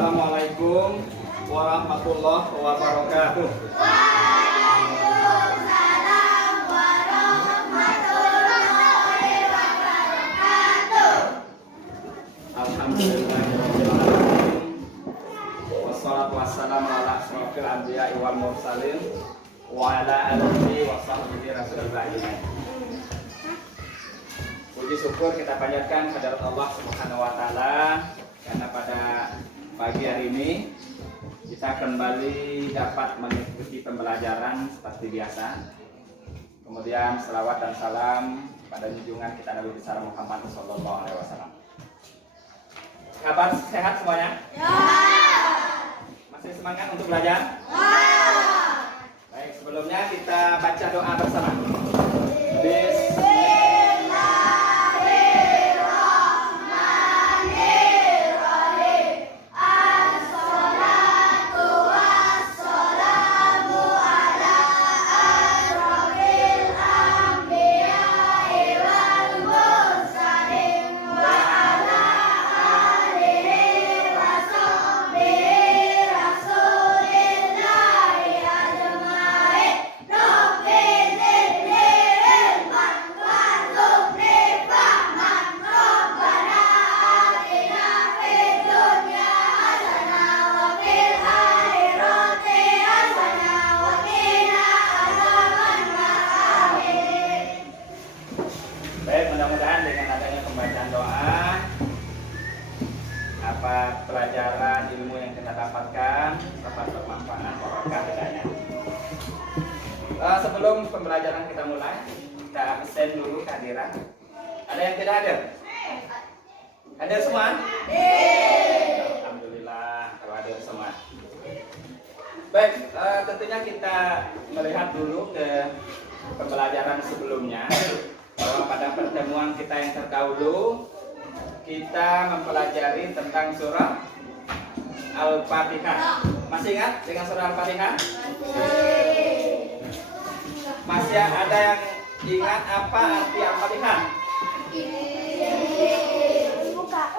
Assalamualaikum warahmatullahi wabarakatuh. Waalaikumsalam warahmatullahi wabarakatuh. Alhamdulillahirrahmanirrahim. Wassalatu wassalamu ala asrofil anbiya'i wal mursalin wa ala alihi wa sahbihi rasulillah. Puji syukur kita panjatkan kepada Allah Subhanahu wa taala karena pada pagi hari ini kita kembali dapat mengikuti pembelajaran seperti biasa. Kemudian selawat dan salam pada junjungan kita Nabi besar Muhammad sallallahu alaihi wasallam. Kabar sehat semuanya? Ya. Masih semangat untuk belajar? Ya. Baik, sebelumnya kita baca doa bersama. Mudah-mudahan dengan adanya pembacaan doa, pelajaran ilmu yang kita dapatkan dapat bermanfaat barokah hidayah. Sebelum pembelajaran kita mulai, kita absen dulu kehadiran. Ada yang tidak hadir? Hadir semua? Alhamdulillah kalau hadir semua. Baik, tentunya kita melihat dulu ke pembelajaran sebelumnya. Bahwa pada pertemuan kita yang terdahulu kita mempelajari tentang surah Al-Fatihah. Masih ingat dengan surah Al-Fatihah? Masih ada yang ingat apa arti Al-Fatihah?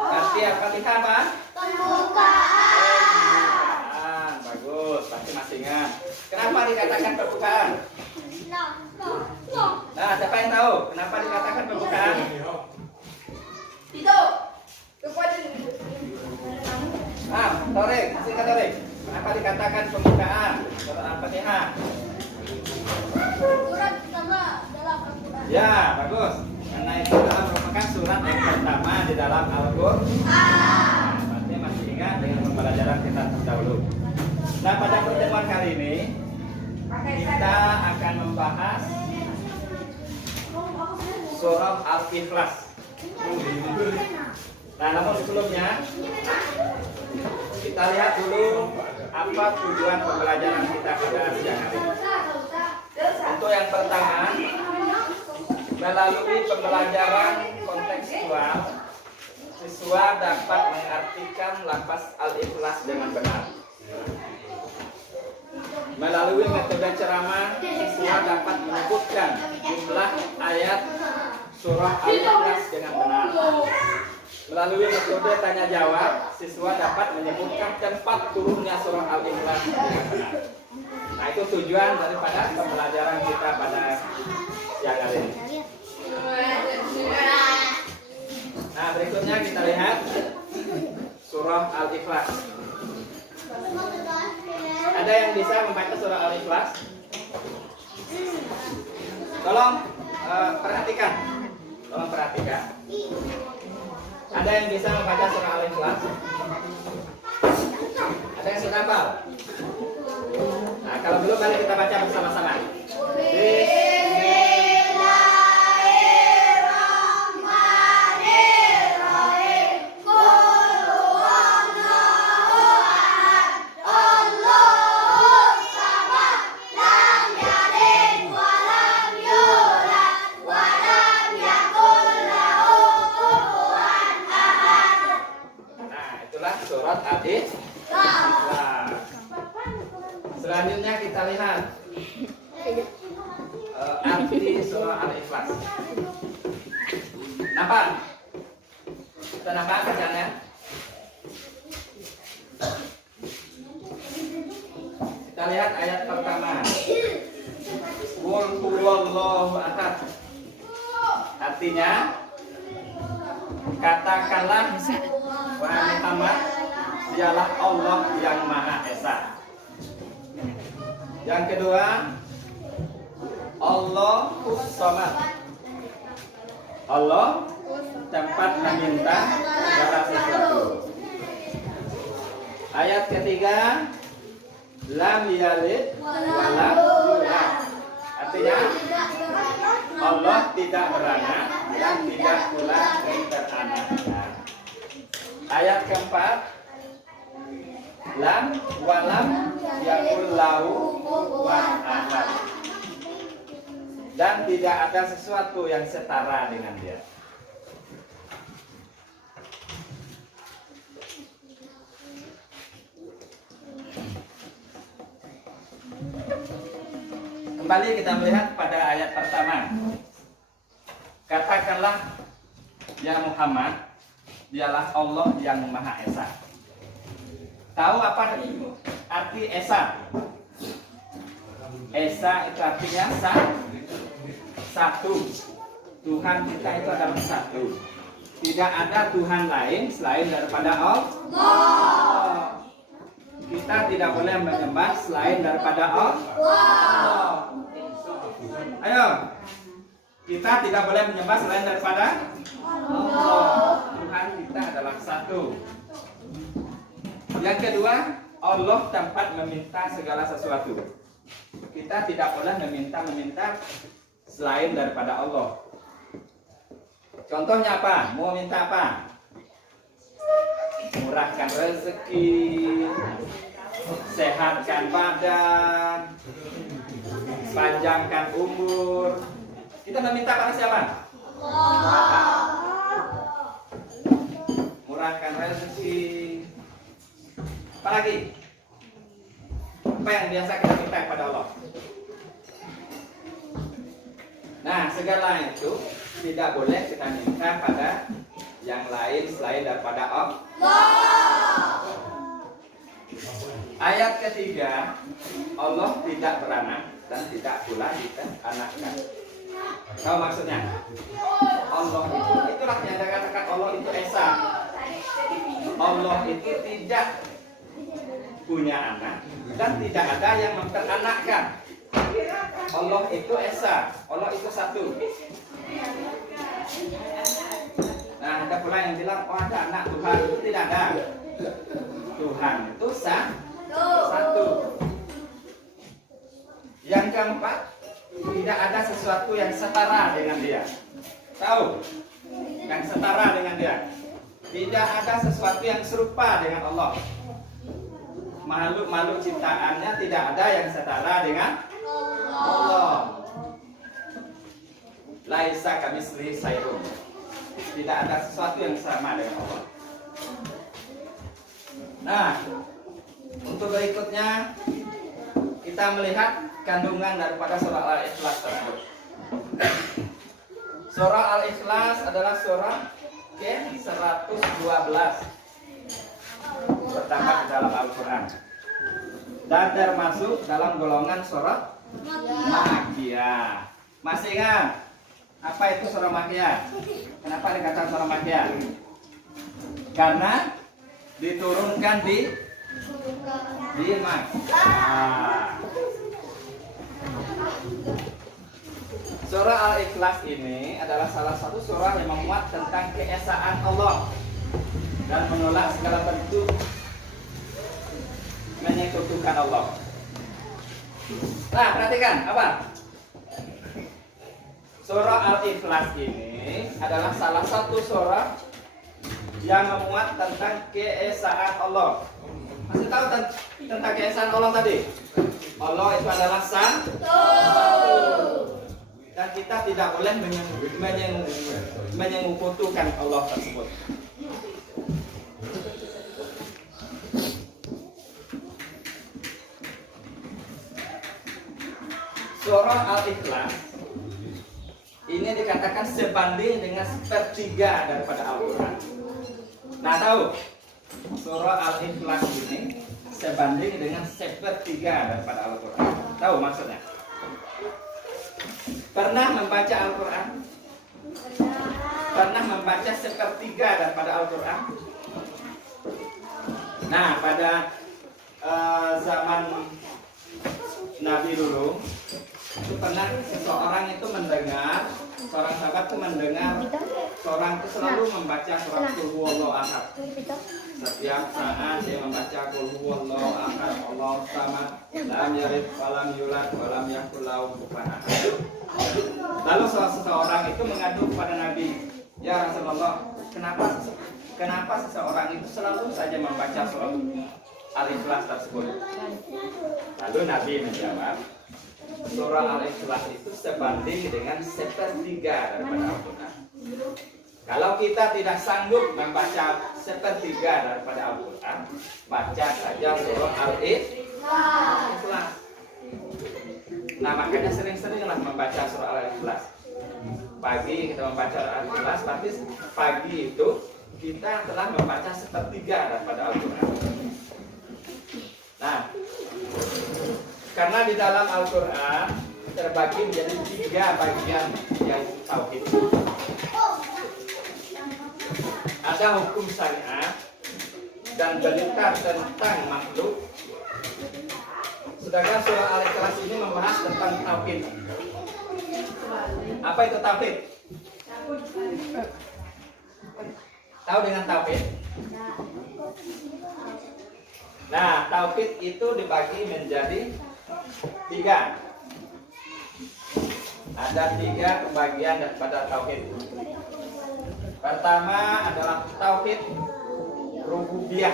Arti Al-Fatihah apa? Pembukaan. Bagus, pasti masih ingat. Kenapa dikatakan pembukaan? Nah, siapa yang tahu kenapa dikatakan pembukaan? Itu. Torik, singkat Torik. Kenapa dikatakan pembukaan surah Al-Fatihah? Surat pertama dalam Al-Quran. Ya, bagus. Karena itu adalah merupakan surat yang pertama di dalam Al-Quran. Berarti masih ingat dengan pembelajaran kita terdahulu. Nah, pada pertemuan kali ini kita akan membahas surah Al-Ikhlas. Nah, namun sebelumnya kita lihat dulu apa tujuan pembelajaran kita pada siang hari ini. Untuk yang pertama, melalui pembelajaran kontekstual, siswa dapat mengartikan lafaz Al-Ikhlas dengan benar. Melalui metode ceramah, siswa dapat menyebutkan jumlah ayat surah Al-Ikhlas dengan benar. Melalui metode tanya jawab, siswa dapat menyebutkan tempat turunnya surah Al-Ikhlas dengan benar. Nah, itu tujuan daripada pembelajaran kita pada siang hari ini. Nah, berikutnya kita lihat surah Al-Ikhlas. Ada yang bisa membaca surah Al-Ikhlas? Tolong perhatikan. Tolong perhatikan. Ada yang bisa membaca surah Al-Ikhlas? Ada yang sudah hafal? Nah, kalau belum mari kita baca bersama-sama. Surat Al-Ikhlas. Selanjutnya kita lihat arti surah Al-Ikhlas. Nampak? Kita nampak bacaannya? Kita lihat ayat pertama. Qul huwallahu ahad. Artinya, katakanlah wahai Muhammad, dialah Allah yang Maha Esa. Yang kedua, Allahus Samad. Allah tempat meminta segala sesuatu. Ayat ketiga, lam yalid wa lam yulad. Artinya Allah tidak beranak dan tidak pula beranak. Ayat keempat, lam walam yakul lahu kufuwan ahad. Dan tidak ada sesuatu yang setara dengan dia. Kembali kita melihat pada ayat pertama. Katakanlah ya Muhammad, dialah Allah yang Maha Esa. Tahu apa arti Esa? Esa itu artinya satu. Tuhan kita itu adalah satu. Tidak ada Tuhan lain selain daripada Allah. Kita tidak boleh menyembah selain daripada Allah. Ayo, kita tidak boleh menyembah selain daripada Allah. Tuhan kita adalah satu. Yang kedua, Allah tempat meminta segala sesuatu. Kita tidak boleh meminta selain daripada Allah. Contohnya apa? Mau minta apa? Murahkan rezeki, sehatkan badan, panjangkan umur. Kita meminta pada siapa? Murahkan rezeki. Apa lagi? Apa yang biasa kita minta kepada Allah? Nah, segala itu tidak boleh kita minta pada yang lain selain daripada Allah. Ayat ketiga, Allah tidak beranak dan tidak pula dianakkan. Tahu maksudnya? Allah itu, itulah yang dikatakan Allah itu Esa. Allah itu tidak punya anak dan tidak ada yang memperanakkan. Allah itu Esa, Allah itu satu. Nah, ada pula yang bilang, oh ada anak Tuhan, itu tidak ada. Tuhan itu satu. Yang keempat, tidak ada sesuatu yang setara dengan dia. Tahu? Yang setara dengan dia. Tidak ada sesuatu yang serupa dengan Allah. Makhluk-makhluk ciptaannya tidak ada yang setara dengan Allah. Laisa kamitslihi syai'un. Tidak ada sesuatu yang sama dengan Allah. Nah, untuk berikutnya kita melihat kandungan daripada surah Al-Ikhlas tersebut. Surah Al-Ikhlas adalah surah ke-112 pertama di dalam Al-Quran dan termasuk dalam golongan surah Makkiyah. Masih ingat apa itu surah Makkiyah? Kenapa dikatakan surah Makkiyah? Karena diturunkan di Makkah. Surah Al-Ikhlas ini adalah salah satu surah yang memuat tentang keesaan Allah dan menolak segala bentuk menyekutukan Allah. Nah, perhatikan apa? Surah Al-Ikhlas ini adalah salah satu surah yang memuat tentang keesaan Allah. Masih tahu tentang keesaan Allah tadi? Allah itu adalah satu. Dan kita tidak boleh menyekutukan Allah tersebut. Surah Al-Ikhlas ini dikatakan sebanding dengan sepertiga daripada Al-Quran. Nah, tahu? Surah Al-Ikhlas ini sebanding dengan sepertiga daripada Al-Quran. Tahu maksudnya? Pernah membaca Al-Quran? Pernah membaca sepertiga daripada Al-Quran? Nah, pada zaman Nabi dulu, itu pernah seseorang itu mendengar, seorang sahabat itu mendengar seorang itu selalu membaca surat Qul Huwallahu Ahad. Setiap saat dia membaca Qul Huwallahu Ahad, Allahu Samad, lam yalid walam yulad walam yakul lahu kufuwan ahad. Lalu seseorang itu mengadu kepada Nabi, "Ya Rasulullah, kenapa seseorang itu selalu saja membaca surat Al-Ikhlas tersebut?" Lalu Nabi menjawab, surah Al-Ikhlas itu sebanding dengan sepertiga daripada Al-Quran. Kalau kita tidak sanggup membaca sepertiga daripada Al-Quran, baca saja surah Al-Ikhlas. Nah, makanya sering-seringlah membaca surah Al-Ikhlas. Pagi kita membaca Al-Ikhlas, tapi pagi itu kita telah membaca sepertiga daripada Al-Quran. Nah, karena di dalam Al-Quran terbagi menjadi 3 bagian, yaitu tauhid. Ada hukum syariat dan berita tentang makhluk. Sedangkan surah Al-Ikhlas ini membahas tentang tauhid. Apa itu tauhid? Tahu dengan tauhid? Nah, tauhid itu dibagi menjadi 3. Ada 3 pembagian daripada tauhid. Pertama adalah tauhid rububiyah.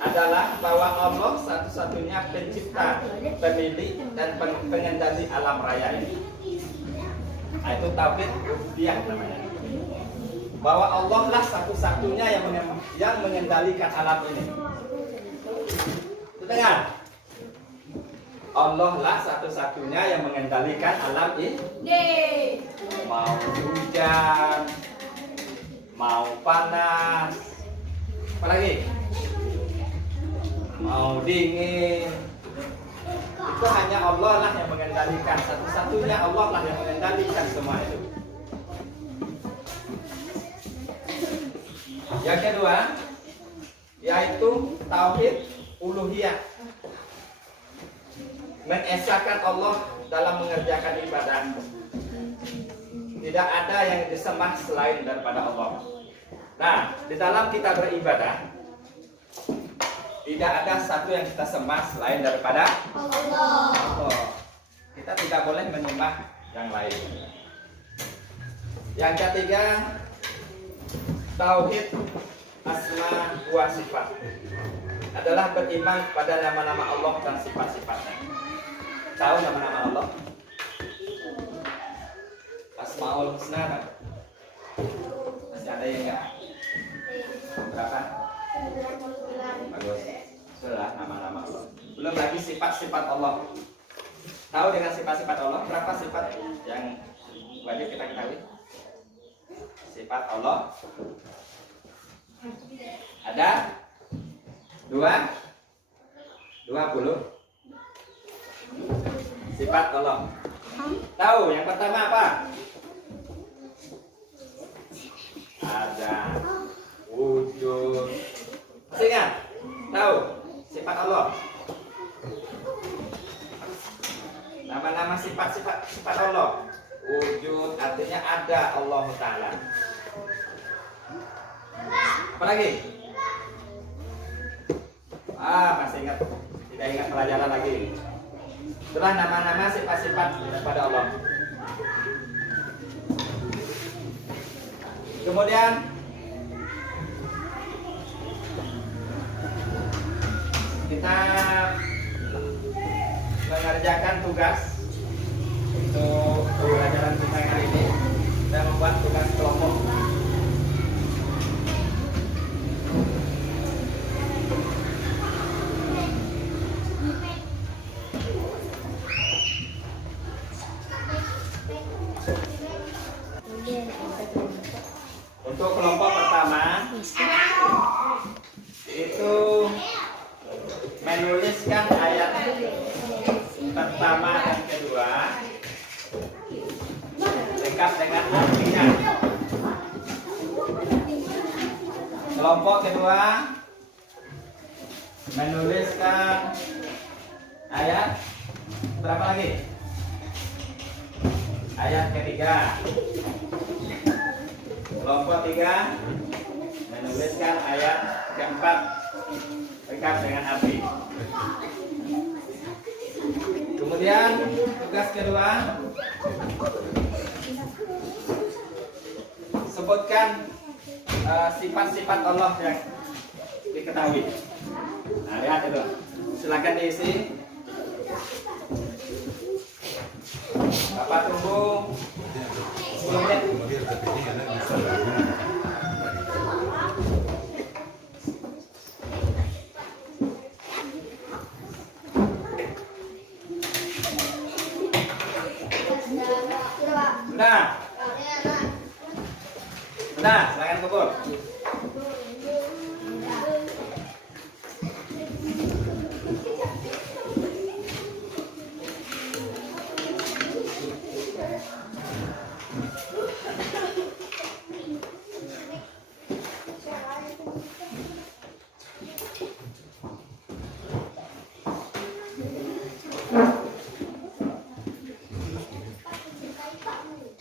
Adalah bahwa Allah satu-satunya pencipta, pemilik dan pengendali alam raya ini. Nah, itu tauhid rububiyah namanya. Bahwa Allah lah satu-satunya yang mengendalikan alam ini. Dengar, Allah lah satu-satunya yang mengendalikan alam ini. Mau hujan, mau panas, apalagi mau dingin, itu hanya Allah lah yang mengendalikan. Satu-satunya Allah lah yang mengendalikan semua itu. Yang kedua, yaitu tauhid uluhiyah. Mengesahkan Allah dalam mengerjakan ibadah. Tidak ada yang disembah selain daripada Allah. Nah, di dalam kita beribadah, tidak ada satu yang kita sembah selain daripada Allah. Kita tidak boleh menyembah yang lain. Yang ketiga, tauhid asma wa sifat. Adalah beriman pada nama-nama Allah dan sifat-sifatnya. Tahu nama-nama Allah? Asmaul Husna. Masih ada yang enggak? Berapa? Bagus. Sudah nama-nama Allah. Belum lagi sifat-sifat Allah. Tahu dengan sifat-sifat Allah? Berapa sifat yang wajib kita ketahui? Sifat Allah ada 20 sifat Allah. Tahu yang pertama apa? Ada wujud. Masih ingat? Tahu sifat Allah? Nama-nama sifat Allah. Wujud artinya ada Allah Ta'ala. Apa lagi? Masih ingat? Tidak ingat pelajaran lagi. Itulah nama-nama sifat-sifat daripada Allah. Kemudian kita mengerjakan tugas untuk pelajaran kita kali ini. Kita membuat tugas kelompok. Untuk kelompok pertama Kelompok kedua menuliskan ayat berapa lagi? Ayat ketiga. Kelompok tiga menuliskan ayat keempat lengkap dengan arti. Kemudian tugas kedua, sebutkan sifat-sifat Allah yang diketahui. Nah, lihat itu. Silakan diisi. Bapak tunggu 10 menit. Sudah. Sudah, silakan kumpul.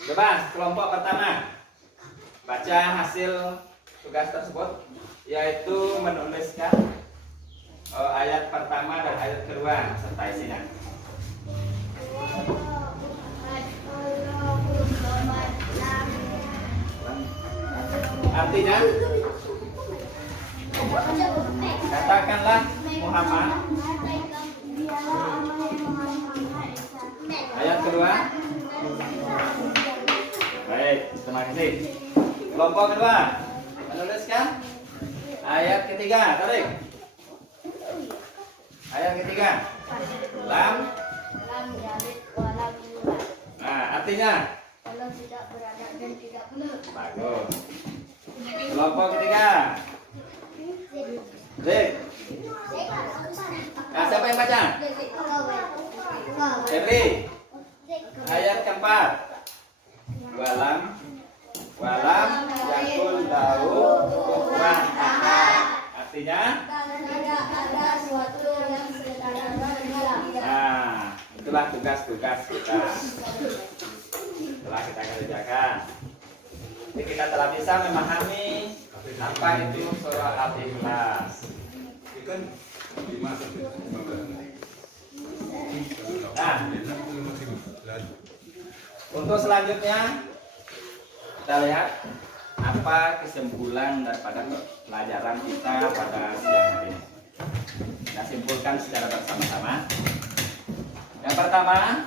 Coba kelompok pertama baca hasil tugas tersebut, yaitu menuliskan ayat pertama dan ayat kedua serta isinya. Artinya, katakanlah Muhammad. Ayat kedua. Baik, terima kasih. Kelompok kedua menuliskan ayat ketiga. Tarik. Ayat ketiga. Lam. Nah, artinya Allah tidak berada dan tidak benar. bagus. Kelompok ketiga. Zik. Nah, siapa yang baca? Febri. Ayat keempat. Walam yakul lahu kufuwan ahad. Artinya? Tidak ada suatu yang setara dengan dia. Nah, itulah tugas-tugas kita telah kita kerjakan. Jadi kita telah bisa memahami apa itu surah Al-Ikhlas. Nah, untuk selanjutnya kita lihat apa kesimpulan daripada pelajaran kita pada siang hari ini. Kita simpulkan secara bersama-sama. Yang pertama,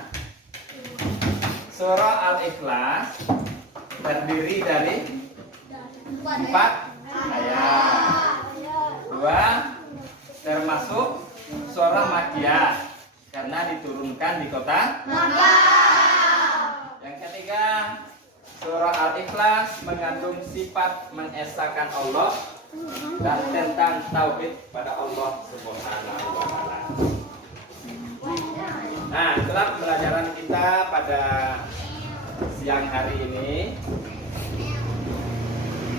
surah Al-Ikhlas terdiri dari 4 ayat. 2 termasuk surah Makkiyah karena diturunkan di kota Makkah. Yang ketiga, surah Al-Ikhlas mengandung sifat mengesahkan Allah dan tentang tauhid pada Allah Subhanahu wa taala. Nah, itulah pembelajaran kita pada siang hari ini.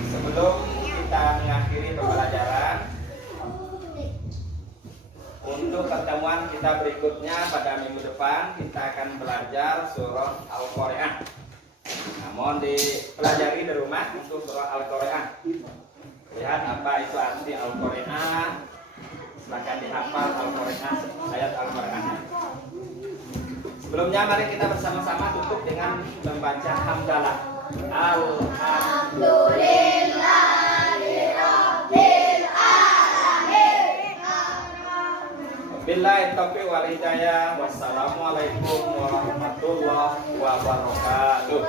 Sebelum kita mengakhiri pembelajaran, untuk pertemuan kita berikutnya pada minggu depan kita akan belajar surah Al-Qari'ah. Nah, mohon dipelajari di rumah untuk surah Al-Qari'ah. Lihat apa itu arti Al-Qari'ah. Silakan dihafal Al-Qari'ah, ayat Al-Qari'ah. Sebelumnya mari kita bersama-sama tutup dengan membaca hamdalah. Alhamdulillahirabbil alamin. Billahi taufiq wal hidayah. Wassalamualaikum warahmatullahi wabarakatuh.